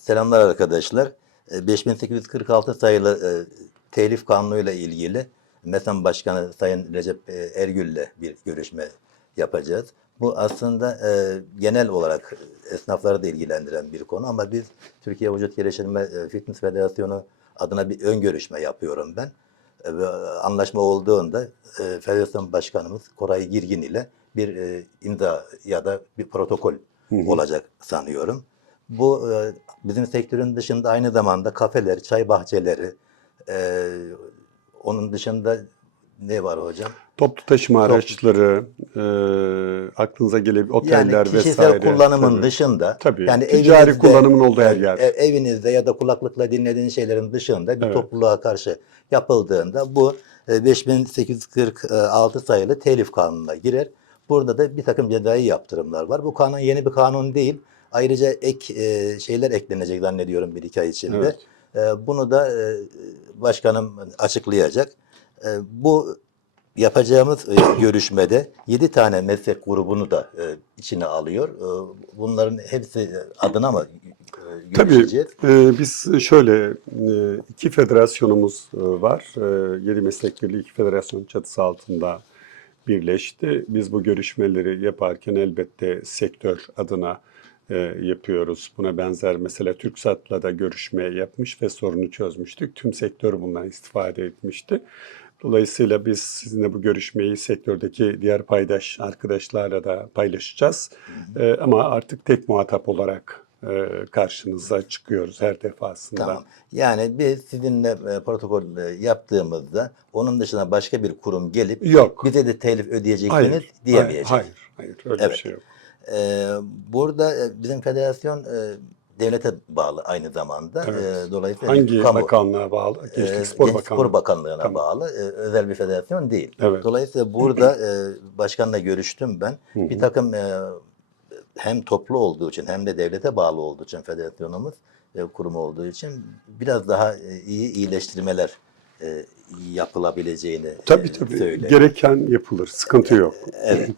Selamlar arkadaşlar. E, 5846 sayılı e, telif kanunuyla ilgili MESAM Başkanı Sayın Recep e, Ergül'le bir görüşme yapacağız. Bu aslında e, genel olarak esnafları da ilgilendiren bir konu ama biz Türkiye Vücut Geliştirme e, Fitness Federasyonu adına bir ön görüşme yapıyorum ben. E, anlaşma olduğunda e, Federasyon Başkanımız Koray Girgin ile bir e, imza ya da bir protokol olacak sanıyorum. Bu e, bizim sektörün dışında aynı zamanda kafeler, çay bahçeleri, e, onun dışında ne var hocam? Toplu taşıma Toplu- araçları, e, aklınıza gelebilir oteller yani kişisel vesaire. kullanımın Tabii. dışında, Tabii, yani ticari evinizde- kullanımın olduğu her yer. e- evinizde ya da kulaklıkla dinlediğiniz şeylerin dışında bir Evet. topluluğa karşı yapıldığında bu e, 5846 sayılı telif kanununa girer. Burada da bir takım cezai yaptırımlar var. Bu kanun yeni bir kanun değil. Ayrıca ek e, şeyler eklenecek zannediyorum bir iki ay içinde. Evet. E, bunu da e, başkanım açıklayacak. E, bu yapacağımız e, görüşmede 7 tane meslek grubunu da e, içine alıyor. E, bunların hepsi adına mı e, Tabii görüşeceğiz? e, biz şöyle e, iki federasyonumuz e, var. E, Yedi Meslek Birliği iki federasyon çatısı altında birleşti. Biz bu görüşmeleri yaparken elbette sektör adına e, yapıyoruz. Buna benzer mesela TürkSat'la da görüşme yapmış ve sorunu çözmüştük. Tüm sektör bundan istifade etmişti. Dolayısıyla biz sizinle bu görüşmeyi sektördeki diğer paydaş arkadaşlarla da paylaşacağız. E, ama artık tek muhatap olarak e, karşınıza çıkıyoruz her defasında. Tamam. Yani biz sizinle e, protokol e, yaptığımızda onun dışında başka bir kurum gelip Yok. bize de telif ödeyeceksiniz Hayır, diyemeyecek. Hayır, hayır, öyle Evet. bir şey yok. Ee, burada e, bizim federasyon e, devlete bağlı aynı zamanda. Evet. Ee, dolayısıyla Hangi kamu- bakanlığa bağlı? e, Gençlik Spor Genç Bakanlığı. Spor Bakanlığı'na Tamam. bağlı. e, özel bir federasyon değil. Evet. Dolayısıyla burada e, başkanla görüştüm ben. Hı hı. Bir takım e, hem toplu olduğu için hem de devlete bağlı olduğu için federasyonumuz e, kurum olduğu için biraz daha e, iyi iyileştirmeler e, yapılabileceğini Tabii e, tabii. söyledi. Gereken yapılır. Sıkıntı yok. Evet.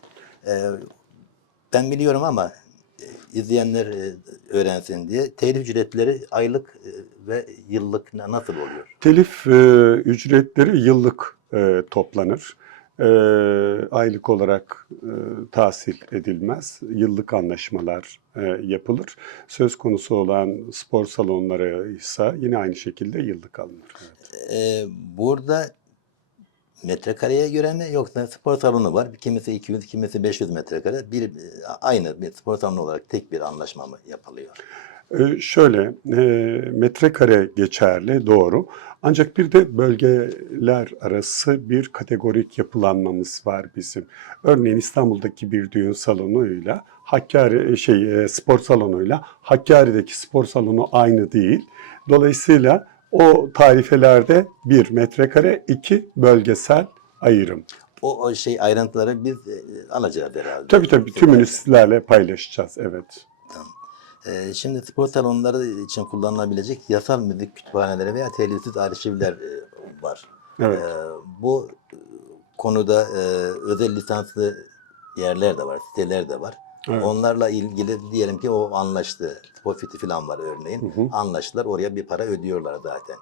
Ben biliyorum ama e, izleyenler e, öğrensin diye telif ücretleri aylık e, ve yıllık na- nasıl oluyor? Telif e, ücretleri yıllık e, toplanır. E, aylık olarak e, tahsil edilmez. Yıllık anlaşmalar e, yapılır. Söz konusu olan spor salonları ise yine aynı şekilde yıllık alınır. Evet. Burada metrekareye göre mi yoksa spor salonu var. Kimisi 200, kimisi 500 metrekare. Bir e, aynı bir spor salonu olarak tek bir anlaşma mı yapılıyor? Ee, Şöyle, e, metrekare geçerli, doğru. Ancak bir de bölgeler arası bir kategorik yapılanmamız var bizim. Örneğin İstanbul'daki bir düğün salonuyla Hakkari şey e, spor salonuyla Hakkari'deki spor salonu aynı değil. Dolayısıyla o tarifelerde bir metrekare, iki bölgesel ayrım. O, o şey ayrıntıları biz e, alacağız herhalde. Tabii tabii tümünü sizlerle paylaşacağız, evet. Ee, şimdi spor salonları için kullanılabilecek yasal müzik kütüphaneleri veya telifsiz arşivler e, var. Evet. Ee, bu e, konuda e, özel lisanslı yerler de var, siteler de var. Evet. Onlarla ilgili diyelim ki o anlaştı. Spofiti falan var örneğin. Hı hı. Anlaştılar. Oraya bir para ödüyorlar zaten.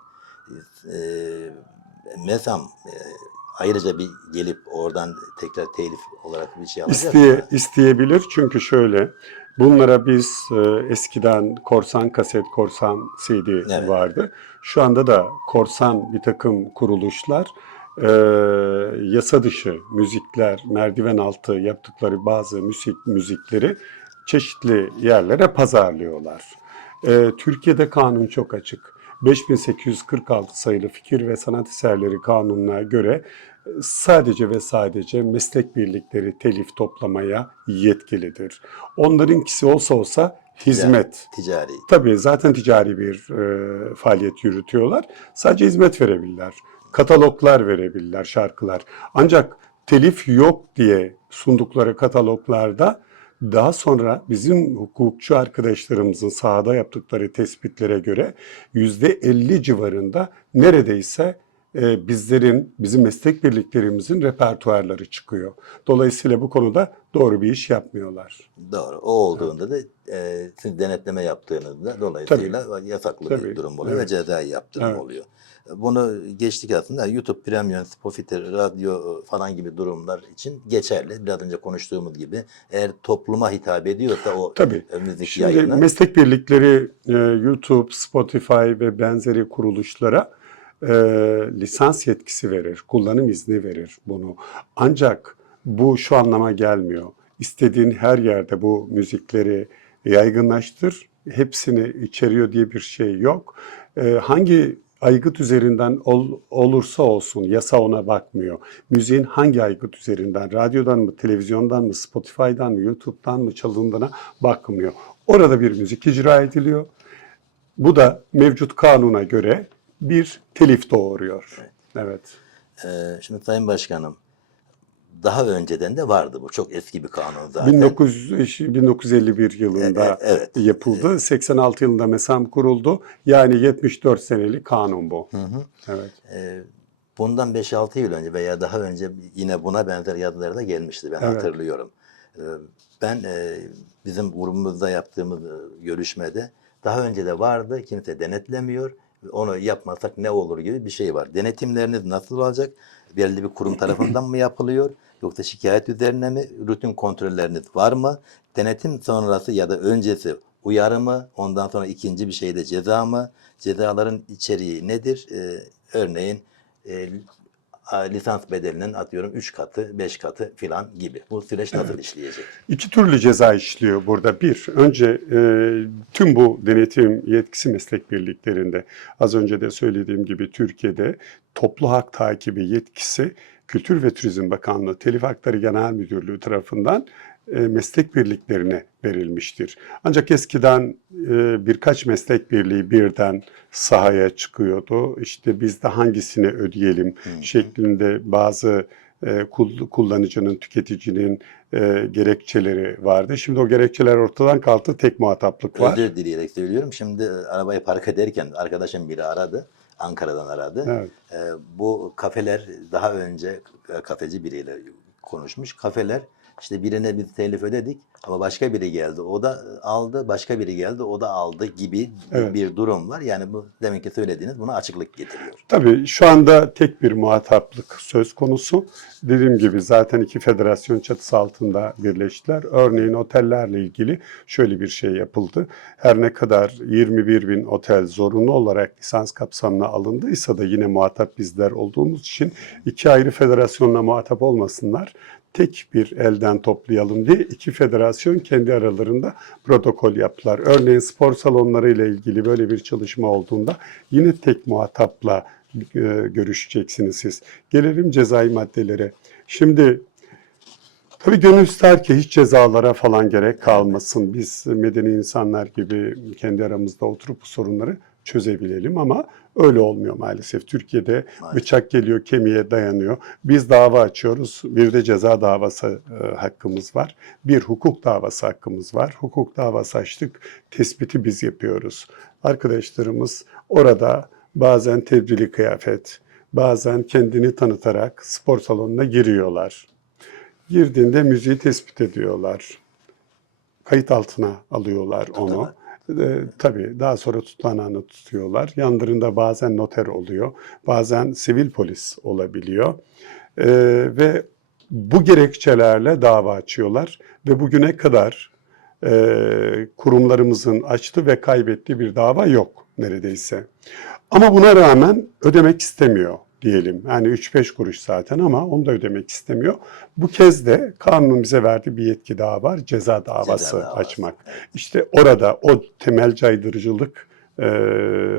Ee, MESAM e, ayrıca bir gelip oradan tekrar telif olarak bir şey alacak İsteye, mı? isteyebilir çünkü şöyle bunlara biz e, eskiden korsan kaset, korsan CD Evet. vardı. Şu anda da korsan bir takım kuruluşlar e, yasa dışı müzikler, merdiven altı yaptıkları bazı müzik müzikleri çeşitli yerlere pazarlıyorlar. E, Türkiye'de kanun çok açık. 5846 sayılı fikir ve sanat eserleri kanununa göre e, sadece ve sadece meslek birlikleri telif toplamaya yetkilidir. Onlarınkisi olsa olsa hizmet. Ticari. Tabii zaten ticari bir e, faaliyet yürütüyorlar. Sadece hizmet verebilirler. Kataloglar verebilirler, şarkılar. Ancak telif yok diye sundukları kataloglarda daha sonra bizim hukukçu arkadaşlarımızın sahada yaptıkları tespitlere göre yüzde 50 civarında neredeyse e, bizlerin, bizim meslek birliklerimizin repertuarları çıkıyor. Dolayısıyla bu konuda doğru bir iş yapmıyorlar. Doğru. O olduğunda da e, denetleme yaptığınızda dolayısıyla yasaklı bir Tabii, durum oluyor ve evet. cezai yaptırım Evet. oluyor. Bunu geçtik aslında YouTube Premium, Spotify, radyo falan gibi durumlar için geçerli. Biraz önce konuştuğumuz gibi eğer topluma hitap ediyorsa o Tabii. e, müzik Şimdi yayını meslek birlikleri e, YouTube, Spotify ve benzeri kuruluşlara e, lisans yetkisi verir, kullanım izni verir bunu. Ancak bu şu anlama gelmiyor. İstediğin her yerde bu müzikleri yaygınlaştır. Hepsini içeriyor diye bir şey yok. E, hangi aygıt üzerinden ol- olursa olsun yasa ona bakmıyor. Müziğin hangi aygıt üzerinden, radyodan mı, televizyondan mı, Spotify'dan mı, YouTube'dan mı çalındığına bakmıyor. Orada bir müzik icra ediliyor. Bu da mevcut kanuna göre bir telif doğuruyor. Evet. e, şimdi Sayın Başkanım daha önceden de vardı bu. Çok eski bir kanun zaten. 1900, 1951 yılında E, e, evet. yapıldı. 86 yılında MESAM kuruldu. Yani 74 senelik kanun bu. Hı hı. Evet. E, bundan 5-6 yıl önce veya daha önce yine buna benzer yazılar da gelmişti. Ben Evet. hatırlıyorum. E, ben e, bizim grubumuzda yaptığımız e, görüşmede daha önce de vardı. Kimse denetlemiyor. Onu yapmasak ne olur gibi bir şey var. Denetimleriniz nasıl olacak? Belli bir kurum tarafından mı yapılıyor? Yoksa şikayet üzerine mi? Rutin kontrolleriniz var mı? Denetim sonrası ya da öncesi uyarı mı? Ondan sonra ikinci bir şey de ceza mı? Cezaların içeriği nedir? Ee, örneğin e, lisans bedelinin atıyorum 3 katı, 5 katı filan gibi. Bu süreç nasıl işleyecek? İki türlü ceza işliyor burada. Bir, önce e, tüm bu denetim yetkisi meslek birliklerinde az önce de söylediğim gibi Türkiye'de toplu hak takibi yetkisi Kültür ve Turizm Bakanlığı Telif Hakları Genel Müdürlüğü tarafından e, meslek birliklerine verilmiştir. Ancak eskiden e, birkaç meslek birliği birden sahaya çıkıyordu. İşte biz de hangisini ödeyelim şeklinde bazı e, kul- kullanıcının, tüketicinin gerekçeleri vardı. Şimdi o gerekçeler ortadan kalktı, tek muhataplık var. Özür dileyerek söylüyorum. Şimdi arabayı park ederken arkadaşım biri aradı. Ankara'dan aradı. Evet. Ee, bu kafeler daha önce e, kafeci biriyle konuşmuş. Kafeler işte birine biz telif ödedik ama başka biri geldi. O da e, aldı, başka biri geldi, o da aldı gibi Evet. bir durum var. Yani bu demek ki söylediğiniz buna açıklık getiriyor. Tabii şu anda tek bir muhataplık söz konusu. Dediğim gibi zaten iki federasyon çatısı altında birleştiler. Örneğin otellerle ilgili şöyle bir şey yapıldı. Her ne kadar 21 bin otel zorunlu olarak lisans kapsamına alındıysa da yine muhatap bizler olduğumuz için iki ayrı federasyonla muhatap olmasınlar. Tek bir elden toplayalım diye iki federasyon kendi aralarında protokol yaptılar. Örneğin spor salonları ile ilgili böyle bir çalışma olduğunda yine tek muhatapla e, görüşeceksiniz siz. Gelelim cezai maddelere. Şimdi tabii gönül ister ki hiç cezalara falan gerek kalmasın. Biz medeni insanlar gibi kendi aramızda oturup bu sorunları çözebilelim ama öyle olmuyor maalesef. Türkiye'de Maalesef. bıçak geliyor kemiğe dayanıyor. Biz dava açıyoruz. Bir de ceza davası e, hakkımız var. Bir hukuk davası hakkımız var. Hukuk davası açtık. Tespiti biz yapıyoruz. Arkadaşlarımız orada bazen tedbirli kıyafet, bazen kendini tanıtarak spor salonuna giriyorlar. Girdiğinde müziği tespit ediyorlar. Kayıt altına alıyorlar onu. E, tabii daha sonra tutanağını tutuyorlar. Yanlarında bazen noter oluyor, bazen sivil polis olabiliyor. E, ve bu gerekçelerle dava açıyorlar ve bugüne kadar e, kurumlarımızın açtığı ve kaybettiği bir dava yok neredeyse. Ama buna rağmen ödemek istemiyor diyelim. Yani 3-5 kuruş zaten ama onu da ödemek istemiyor. Bu kez de kanunun bize verdiği bir yetki daha var. Ceza davası Ceza davası. açmak. İşte orada o temel caydırıcılık e,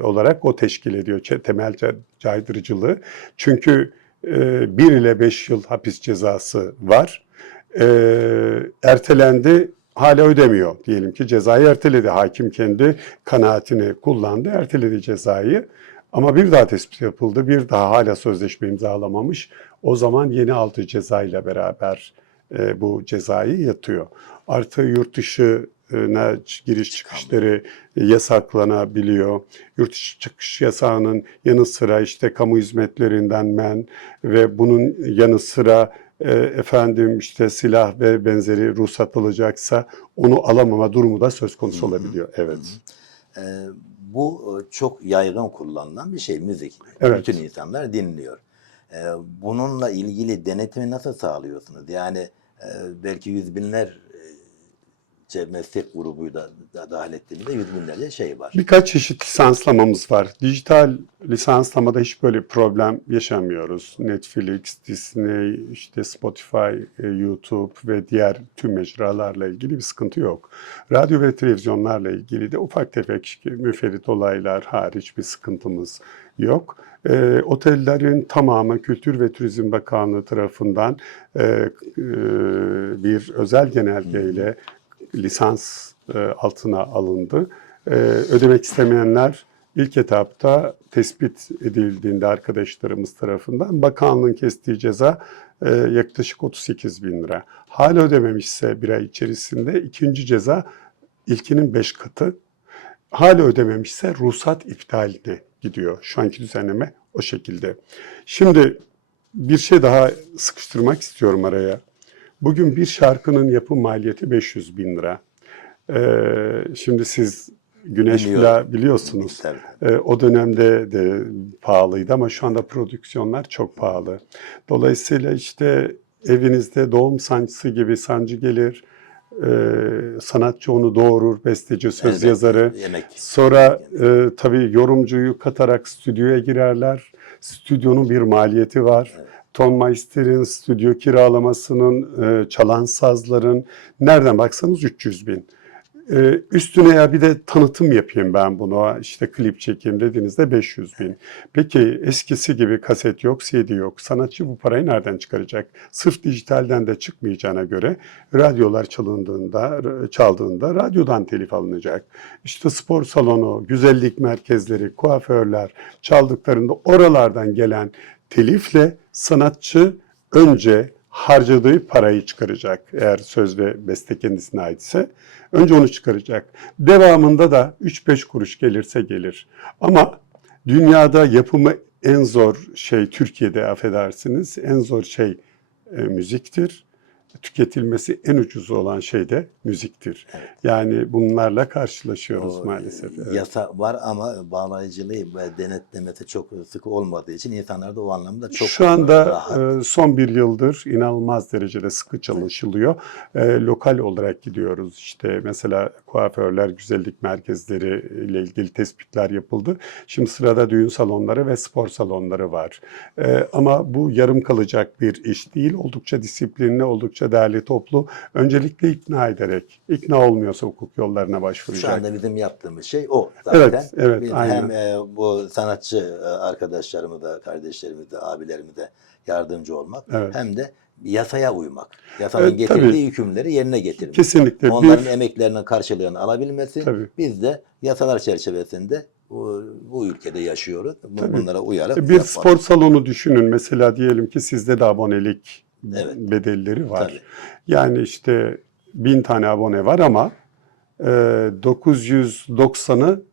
olarak o teşkil ediyor. Temel ca- caydırıcılığı. Çünkü e, 1 ile 5 yıl hapis cezası var. E, ertelendi hala ödemiyor. Diyelim ki cezayı erteledi. Hakim kendi kanaatini kullandı, erteledi cezayı. Ama bir daha tespit yapıldı, bir daha hala sözleşme imzalamamış. O zaman yeni aldığı cezayla beraber e, bu cezayı yatıyor. Artı yurt dışı ne giriş çıkışları yasaklanabiliyor. Yurt dışı çıkış yasağının yanı sıra işte kamu hizmetlerinden men ve bunun yanı sıra e, efendim işte silah ve benzeri ruhsat alacaksa onu alamama durumu da söz konusu olabiliyor. Evet. Ee, bu e, çok yaygın kullanılan bir şey müzik. Evet. Bütün insanlar dinliyor. Ee, bununla ilgili denetimi nasıl sağlıyorsunuz? Yani e, belki yüz binler e, meslek grubuyla da dahil ettiğimizde yüz binlerce şey var. Birkaç çeşit lisanslamamız var. Dijital lisanslamada hiç böyle problem yaşamıyoruz. Netflix, Disney, işte Spotify, e, YouTube ve diğer tüm mecralarla ilgili bir sıkıntı yok. Radyo ve televizyonlarla ilgili de ufak tefek müferit olaylar hariç bir sıkıntımız yok. E, otellerin tamamı Kültür ve Turizm Bakanlığı tarafından e, e, bir özel genelgeyle lisans e, altına alındı. E, ödemek istemeyenler ilk etapta tespit edildiğinde arkadaşlarımız tarafından bakanlığın kestiği ceza e, yaklaşık 38 bin lira. Hala ödememişse bir ay içerisinde ikinci ceza ilkinin 5 katı. Hala ödememişse ruhsat iptaline gidiyor. Şu anki düzenleme o şekilde. Şimdi bir şey daha sıkıştırmak istiyorum araya. Bugün bir şarkının yapım maliyeti 500 bin lira. Ee, şimdi siz Güneş Biliyorum. Bila biliyorsunuz. Ee, o dönemde de pahalıydı ama şu anda prodüksiyonlar çok pahalı. Dolayısıyla işte evinizde doğum sancısı gibi sancı gelir. Ee, sanatçı onu doğurur, besteci, söz Elbette, yazarı. Yemek. Sonra e, tabii yorumcuyu katarak stüdyoya girerler. Stüdyonun bir maliyeti var. Ton Meister'in stüdyo kiralamasının, e, çalan sazların nereden baksanız 300 bin. E, üstüne ya bir de tanıtım yapayım ben bunu, işte klip çekeyim dediğinizde 500 bin. Peki eskisi gibi kaset yok, CD yok. Sanatçı bu parayı nereden çıkaracak? Sırf dijitalden de çıkmayacağına göre radyolar çalındığında, çaldığında radyodan telif alınacak. İşte spor salonu, güzellik merkezleri, kuaförler çaldıklarında oralardan gelen telifle sanatçı önce harcadığı parayı çıkaracak. Eğer söz ve beste kendisine aitse önce onu çıkaracak. Devamında da 3-5 kuruş gelirse gelir. Ama dünyada yapımı en zor şey Türkiye'de affedersiniz en zor şey e, müziktir. Tüketilmesi en ucuz olan şey de müziktir. Yani bunlarla karşılaşıyoruz O, maalesef. e, evet. Yasa var ama bağlayıcılığı ve denetlemesi çok sıkı olmadığı için insanlar da o anlamda çok Şu anda rahat. e, son bir yıldır inanılmaz derecede sıkı çalışılıyor. E, lokal olarak gidiyoruz. İşte mesela kuaförler, güzellik merkezleri ile ilgili tespitler yapıldı. Şimdi sırada düğün salonları ve spor salonları var. E, ama bu yarım kalacak bir iş değil. Oldukça disiplinli, oldukça değerli toplu. Öncelikle ikna ederek, ikna olmuyorsa hukuk yollarına Şu başvuracak. anda bizim yaptığımız şey o zaten. Evet, evet, Biz aynen. hem e, bu sanatçı e, arkadaşlarımı da, kardeşlerimi de, abilerimi de yardımcı olmak Evet. hem de yasaya uymak. Yasanın Evet, getirdiği tabii. hükümleri yerine getirmek. Kesinlikle. Onların Bir- emeklerinin karşılığını alabilmesi, Tabii. biz de yasalar çerçevesinde bu, bu ülkede yaşıyoruz. Tabii. Bunlara uyarak Bir yapmalı. spor salonu düşünün. Mesela diyelim ki sizde de abonelik Evet. bedelleri var. Tabii. Yani işte bin tane abone var ama e, 990'ı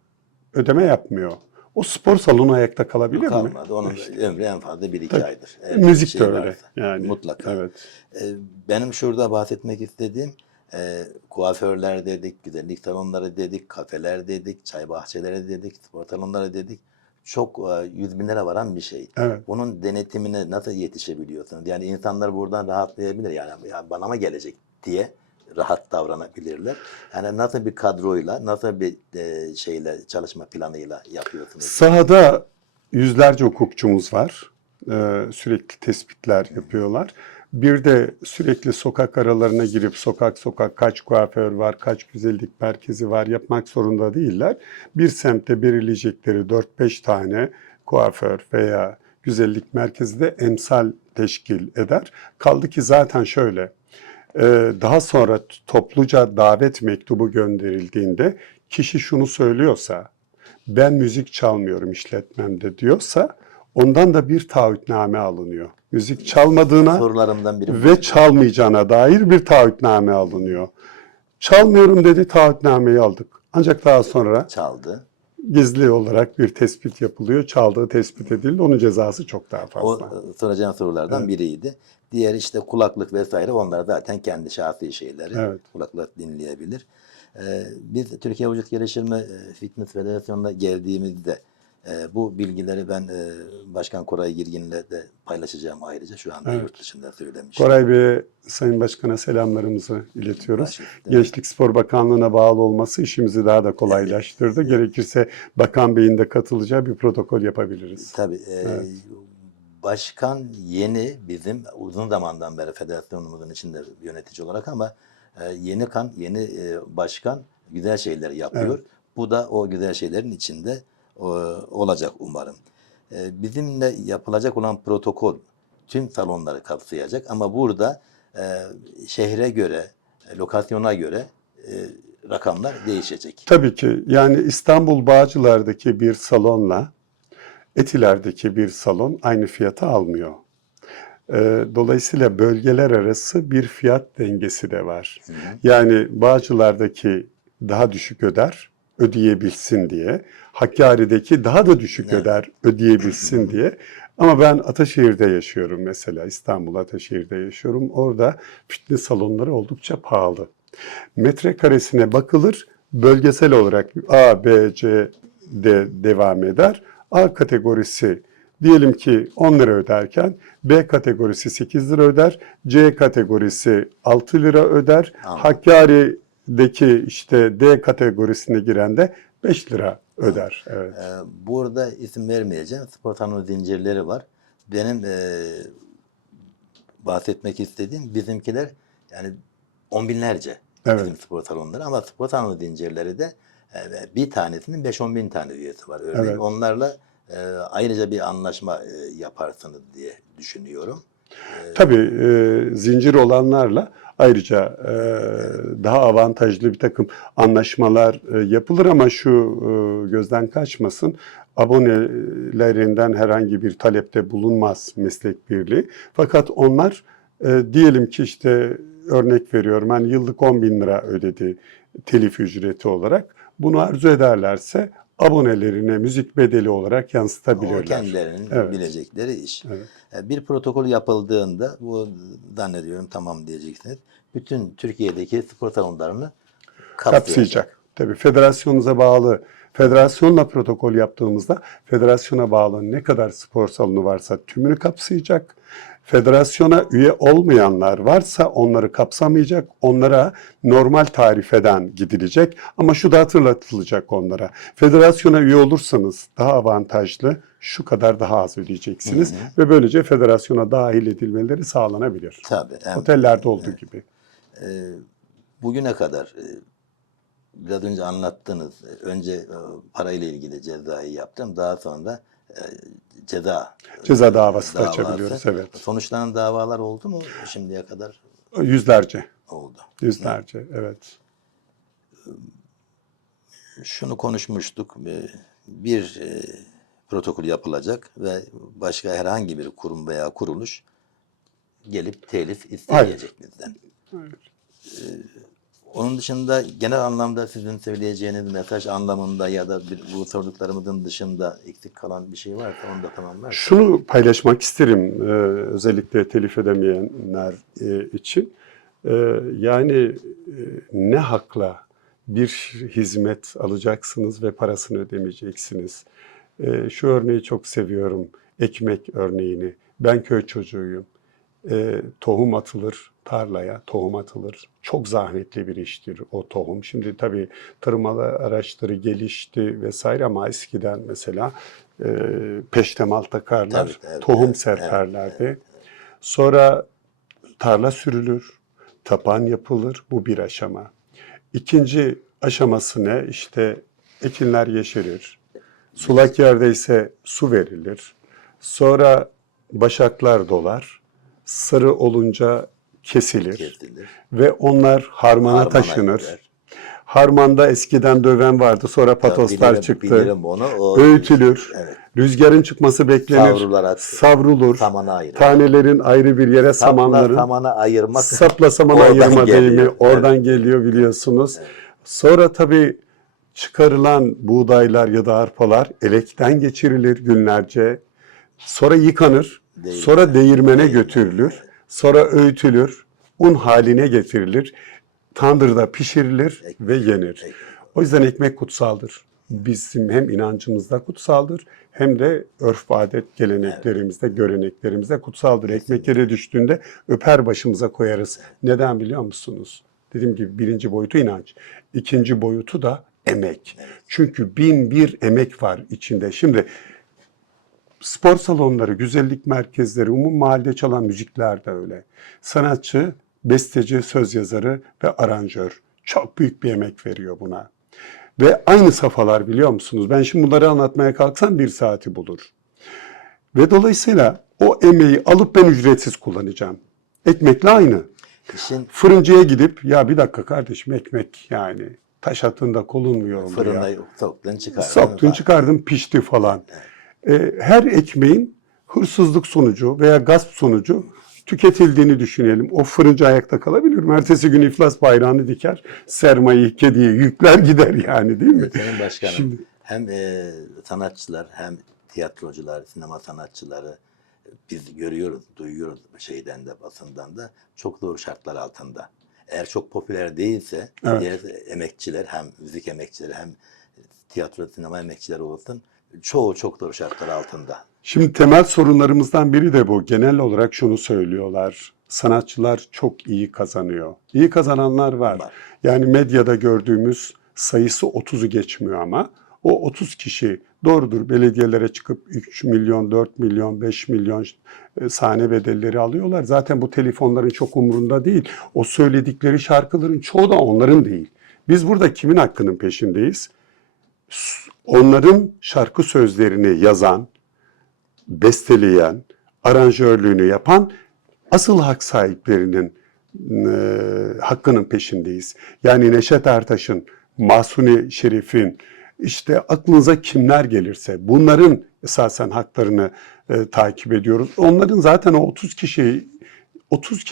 ödeme yapmıyor. O spor salonu ayakta kalabilir mi? Kalmadı. Onun İşte. ömrü en fazla bir iki Tabii. aydır. Eğer bir Müzik şey de öyle. varsa. Yani Mutlaka. Evet. Ee, Benim şurada bahsetmek istediğim e, kuaförler dedik, güzellik salonları dedik, kafeler dedik, çay bahçeleri dedik, spor salonları dedik. Çok e, yüz binlere varan bir şey. Evet. Bunun denetimine nasıl yetişebiliyorsunuz? Yani insanlar buradan rahatlayabilir. Yani ya bana mı gelecek diye rahat davranabilirler. Yani nasıl bir kadroyla, nasıl bir e, şeyle, çalışma planıyla yapıyorsunuz? Sahada yüzlerce hukukçumuz var. Ee, sürekli tespitler yapıyorlar. Bir de sürekli sokak aralarına girip sokak sokak kaç kuaför var, kaç güzellik merkezi var yapmak zorunda değiller. Bir semtte belirleyecekleri 4-5 tane kuaför veya güzellik merkezi de emsal teşkil eder. Kaldı ki zaten şöyle, e, daha sonra topluca davet mektubu gönderildiğinde kişi şunu söylüyorsa, ben müzik çalmıyorum işletmemde diyorsa ondan da bir taahhütname alınıyor. Müzik çalmadığına Sorularımdan biri ve çalmayacağına dair bir taahhütname alınıyor. Çalmıyorum dedi, taahhütnameyi aldık. Ancak daha sonra Çaldı. gizli olarak bir tespit yapılıyor. Çaldığı tespit edildi. Onun cezası çok daha O fazla. e, soracağım sorulardan biriydi. Diğer işte kulaklık vesaire onlar zaten kendi şahsi şeyleri. Evet. Kulaklık dinleyebilir. Ee, biz Türkiye Vücut Geliştirme e, Fitness Federasyonu'na geldiğimizde e, bu bilgileri ben e, Başkan Koray Girgin'le de paylaşacağım ayrıca. Şu anda Evet. yurt dışında söylemiştim. Koray Bey'e Sayın Başkan'a selamlarımızı iletiyoruz. Başka- Gençlik Spor Bakanlığı'na bağlı olması işimizi daha da kolaylaştırdı. Gerekirse Bakan Bey'in de katılacağı bir protokol yapabiliriz. Tabii. e, Başkan yeni bizim uzun zamandan beri federasyonumuzun içinde yönetici olarak ama e, yeni kan, yeni e, başkan güzel şeyler yapıyor. Bu da o güzel şeylerin içinde olacak umarım. E, bizimle yapılacak olan protokol tüm salonları kapsayacak ama burada e, şehre göre, lokasyona göre e, rakamlar değişecek. Tabii ki yani İstanbul Bağcılar'daki bir salonla Etiler'deki bir salon aynı fiyatı almıyor. Ee, Dolayısıyla bölgeler arası bir fiyat dengesi de var. Hı hı. Yani Bağcılar'daki daha düşük öder, ödeyebilsin diye. Hakkari'deki daha da düşük Evet. öder, ödeyebilsin diye. Ama ben Ataşehir'de yaşıyorum mesela. İstanbul Ataşehir'de yaşıyorum. Orada fitness salonları oldukça pahalı. Metrekaresine bakılır, bölgesel olarak A, B, C de devam eder. A kategorisi diyelim ki 10 lira öderken B kategorisi 8 lira öder, C kategorisi 6 lira öder. Anladım. Hakkari'deki işte D kategorisine giren de 5 lira öder. Evet. Ee, burada isim vermeyeceğim. Spor salonu zincirleri var. Benim e, bahsetmek istediğim bizimkiler yani on binlerce Evet. bizim spor salonları ama spor salonu zincirleri de e, bir tanesinin 5-10 bin tane üyesi var. Örneğin Evet. onlarla e, ayrıca bir anlaşma e, yaparsınız diye düşünüyorum. Tabii e, zincir olanlarla ayrıca e, daha avantajlı bir takım anlaşmalar e, yapılır ama şu e, gözden kaçmasın. Abonelerinden herhangi bir talepte bulunmaz meslek birliği. Fakat onlar e, diyelim ki işte örnek veriyorum hani yıllık 10 bin lira ödedi telif ücreti olarak. Bunu arzu ederlerse abonelerine müzik bedeli olarak O yansıtabilirler. kendilerinin Evet. bilecekleri iş. Evet. E, Bir protokol yapıldığında bu zannediyorum tamam diyeceksiniz. Bütün Türkiye'deki spor salonlarını kapsayacak. kapsayacak. Tabii federasyonunuza bağlı, federasyonla protokol yaptığımızda federasyona bağlı ne kadar spor salonu varsa tümünü kapsayacak. Federasyona üye olmayanlar varsa onları kapsamayacak. Onlara normal tarifeden gidilecek. Ama şu da hatırlatılacak onlara. Federasyona üye olursanız daha avantajlı, şu kadar daha az ödeyeceksiniz. Hı hı. Ve böylece federasyona dahil edilmeleri sağlanabilir. Tabii. evet. Otellerde olduğu gibi. E, bugüne kadar e, biraz önce anlattınız. Önce e, parayla ilgili cezayı yaptım. Daha sonra e, ceza Ceza davası da açabiliyoruz, evet. Sonuçlanan davalar oldu mu şimdiye kadar? Yüzlerce. Oldu. Yüzlerce, evet. Şunu konuşmuştuk. e, Bir e, protokol yapılacak ve başka herhangi bir kurum veya kuruluş gelip telif isteyecek bizden. Hayır. Onun dışında genel anlamda sizin söyleyeceğiniz mesaj anlamında ya da bir, bu sorduklarımızın dışında eksik kalan bir şey varsa onu da tamamlar. Şunu paylaşmak isterim e, özellikle telif edemeyenler e, için. E, yani e, ne hakla bir hizmet alacaksınız ve parasını ödemeyeceksiniz. E, şu örneği çok seviyorum. Ekmek örneğini. Ben köy çocuğuyum. E, tohum atılır tarlaya, tohum atılır. Çok zahmetli bir iştir o tohum. Şimdi tabii tarım araçları gelişti vesaire ama eskiden mesela e, peştemal takarlar, Tabii, evet, tohum evet, serperlerdi. Sonra tarla sürülür, tapan yapılır. Bu bir aşama. İkinci aşaması ne? İşte ekinler yeşerir. Sulak yerdeyse su verilir. Sonra başaklar dolar. Sarı olunca kesilir. Kesilir. Ve onlar harmana, Harmana taşınır. gider. Harmanda eskiden döven vardı. Sonra patoslar Bilirim- çıktı. Bilirim onu. O Öğütülür. Evet. Rüzgarın çıkması beklenir. Savrulur. samana ayırır. Tanelerin ayrı bir yere Sapla samanların. samana ayırmak. Sapla saman Oradan ayırma geliyor. deyimi Evet. oradan geliyor biliyorsunuz. Sonra tabii çıkarılan buğdaylar ya da arpalar elekten geçirilir günlerce. Sonra yıkanır. Değirmene. Sonra değirmene Değirmene, götürülür. Sonra öğütülür. Un haline getirilir. Tandırda pişirilir ve yenir. Ekmek. O yüzden ekmek kutsaldır. Bizim hem inancımızda kutsaldır hem de örf adet geleneklerimizde, göreneklerimizde kutsaldır. Ekmek yere düştüğünde öper başımıza koyarız. Neden biliyor musunuz? Dediğim gibi birinci boyutu inanç. İkinci boyutu da emek. Çünkü bin bir emek var içinde. Şimdi spor salonları, güzellik merkezleri, umum mahallede çalan müzikler de öyle. Sanatçı, besteci, söz yazarı ve aranjör çok büyük bir emek veriyor buna. Ve aynı safhalar biliyor musunuz? Ben şimdi bunları anlatmaya kalksam bir saati bulur. Ve dolayısıyla o emeği alıp ben ücretsiz kullanacağım. Ekmekle aynı. İşin Fırıncıya gidip ya bir dakika kardeşim ekmek yani taş atında kolun mu yoruldu ya? fırında soktun çıkardın. Soktun çıkardın pişti falan. Ee, her ekmeğin hırsızlık sonucu veya gasp sonucu tüketildiğini düşünelim. O fırıncı ayakta kalabilir mi? Ertesi gün iflas bayrağını diker, sermayeyi kediye yükler gider yani değil mi? Sayın Başkanım Şimdi- hem e, sanatçılar hem tiyatrocular, sinema sanatçıları e, biz görüyoruz, duyuyoruz şeyden de basından da çok zor şartlar altında. Eğer çok popüler değilse Evet. diğer emekçiler hem müzik emekçileri hem tiyatro, sinema emekçileri olsun çoğu çok zor şartlar altında. Şimdi temel sorunlarımızdan biri de bu. Genel olarak şunu söylüyorlar. Sanatçılar çok iyi kazanıyor. İyi kazananlar var. Var. Yani medyada gördüğümüz sayısı 30'u geçmiyor ama o 30 kişi doğrudur belediyelere çıkıp 3 milyon, 4 milyon, 5 milyon e, sahne bedelleri alıyorlar. Zaten bu telefonların çok umurunda değil. O söyledikleri şarkıların çoğu da onların değil. Biz burada kimin hakkının peşindeyiz? Onların şarkı sözlerini yazan, besteleyen, aranjörlüğünü yapan asıl hak sahiplerinin e, hakkının peşindeyiz. Yani Neşet Ertaş'ın, Mahsuni Şerif'in, işte aklınıza kimler gelirse bunların esasen haklarını e, takip ediyoruz. Onların zaten o 30 kişi 30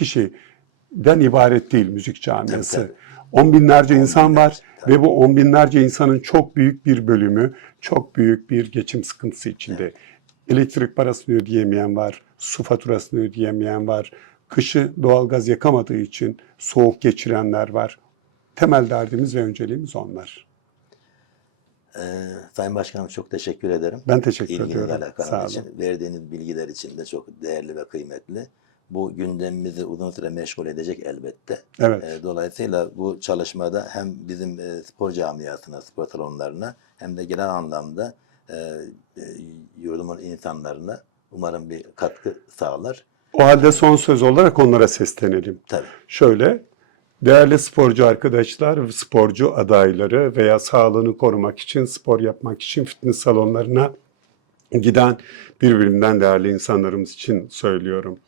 kişiden ibaret değil müzik camiası. Tabii, tabii. On binlerce insan var binlerce, tabii. ve bu on binlerce insanın çok büyük bir bölümü çok büyük bir geçim sıkıntısı içinde. Elektrik parasını ödeyemeyen var, su faturasını ödeyemeyen var, kışı doğalgaz yakamadığı için soğuk geçirenler var. Temel derdimiz ve önceliğimiz onlar. Ee, Sayın Başkanım çok teşekkür ederim. Ben teşekkür İlginiz ediyorum. Sağ olun. için. Verdiğiniz bilgiler için de çok değerli ve kıymetli. Bu gündemimizi uzun süre meşgul edecek elbette. Evet. Ee, Dolayısıyla bu çalışmada hem bizim e, spor camiasına, spor salonlarına hem de genel anlamda e, e, yurdumun insanlarına umarım bir katkı sağlar. O halde son söz olarak onlara seslenelim. Tabii. Şöyle, değerli sporcu arkadaşlar, sporcu adayları veya sağlığını korumak için, spor yapmak için fitness salonlarına giden birbirinden değerli insanlarımız için söylüyorum.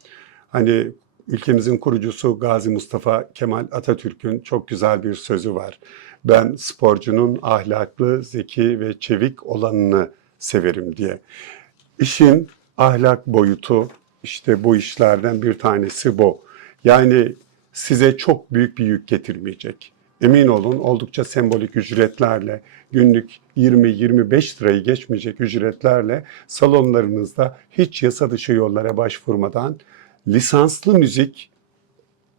Hani ülkemizin kurucusu Gazi Mustafa Kemal Atatürk'ün çok güzel bir sözü var. Ben sporcunun ahlaklı, zeki ve çevik olanını severim diye. İşin ahlak boyutu işte bu işlerden bir tanesi bu. Yani size çok büyük bir yük getirmeyecek. Emin olun oldukça sembolik ücretlerle, günlük 20-25 lirayı geçmeyecek ücretlerle salonlarınızda hiç yasa dışı yollara başvurmadan lisanslı müzik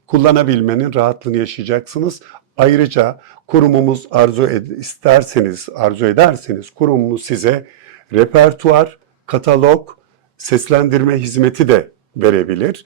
kullanabilmenin rahatlığını yaşayacaksınız. Ayrıca kurumumuz arzu ed- isterseniz, arzu ederseniz kurumumuz size repertuar, katalog, seslendirme hizmeti de verebilir.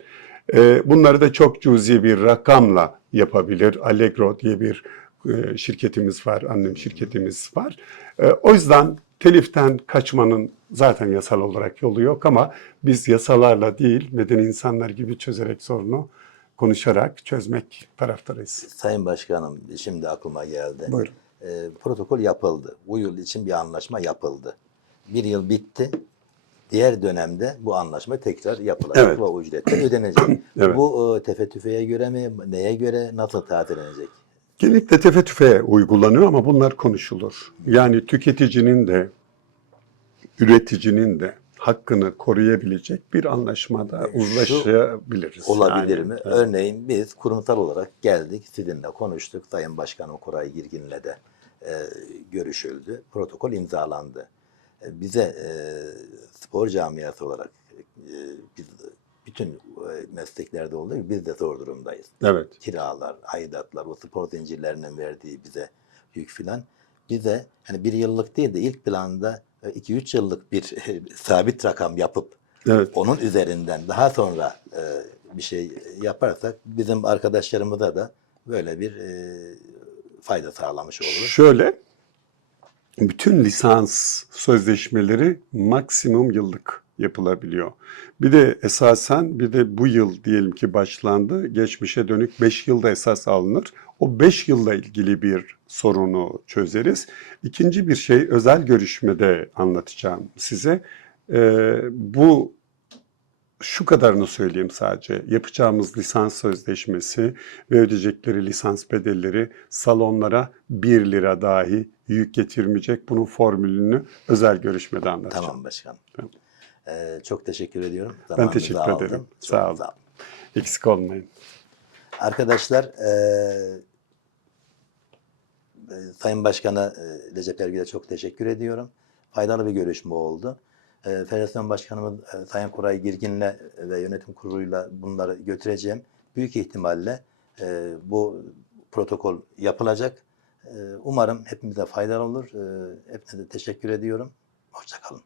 Ee, Bunları da çok cüzi bir rakamla yapabilir. Allegro diye bir e, şirketimiz var, annem şirketimiz var. Ee, O yüzden teliften kaçmanın zaten yasal olarak yolu yok ama biz yasalarla değil, medeni insanlar gibi çözerek sorunu konuşarak çözmek taraftarıyız. Sayın Başkanım şimdi aklıma geldi. Buyurun. Ee, protokol yapıldı. Bu yıl için bir anlaşma yapıldı. Bir yıl bitti. Diğer dönemde bu anlaşma tekrar yapılacak Evet. ve o ücretler ödenecek. Evet. Bu e, tefe tüfeğe göre mi, neye göre, nasıl tatil edilecek? Genellikle tefe tüfe uygulanıyor ama bunlar konuşulur. Yani tüketicinin de üreticinin de hakkını koruyabilecek bir anlaşmada Şu uzlaşabiliriz. Olabilir Yani, mi? evet. Örneğin biz kurumsal olarak geldik, sizinle konuştuk. Sayın Başkanım Koray Girgin'le de e, görüşüldü. Protokol imzalandı. E, bize e, spor camiası olarak e, biz bütün e, mesleklerde olduğu gibi biz de zor durumdayız. Evet. Kiralar, aidatlar, o spor zincirlerinin verdiği bize yük filan. Bize hani bir yıllık değil de ilk planda 2-3 yıllık bir sabit rakam yapıp Evet. onun üzerinden daha sonra e, bir şey yaparsak bizim arkadaşlarımıza da böyle bir e, fayda sağlamış oluruz. Şöyle, bütün lisans sözleşmeleri maksimum yıllık yapılabiliyor. Bir de esasen bir de bu yıl diyelim ki başlandı. Geçmişe dönük 5 yılda esas alınır. O 5 yılla ilgili bir sorunu çözeriz. İkinci bir şey özel görüşmede anlatacağım size. Ee, bu şu kadarını söyleyeyim sadece. Yapacağımız lisans sözleşmesi ve ödeyecekleri lisans bedelleri salonlara 1 lira dahi yük getirmeyecek. Bunun formülünü özel görüşmede anlatacağım. Tamam başkanım. Tamam. E, çok teşekkür ediyorum. Ben Zamanınızı teşekkür aldım. ederim. Çok Sağ olun. Eksik olmayın. Arkadaşlar e, e, Sayın Başkan'a e, Recep Ergül'e çok teşekkür ediyorum. Faydalı bir görüşme oldu. E, Federasyon Başkanımız e, Sayın Koray Girgin'le ve yönetim kuruluyla bunları götüreceğim. Büyük ihtimalle e, bu protokol yapılacak. E, umarım hepimize faydalı olur. E, hepinize teşekkür ediyorum. Hoşçakalın.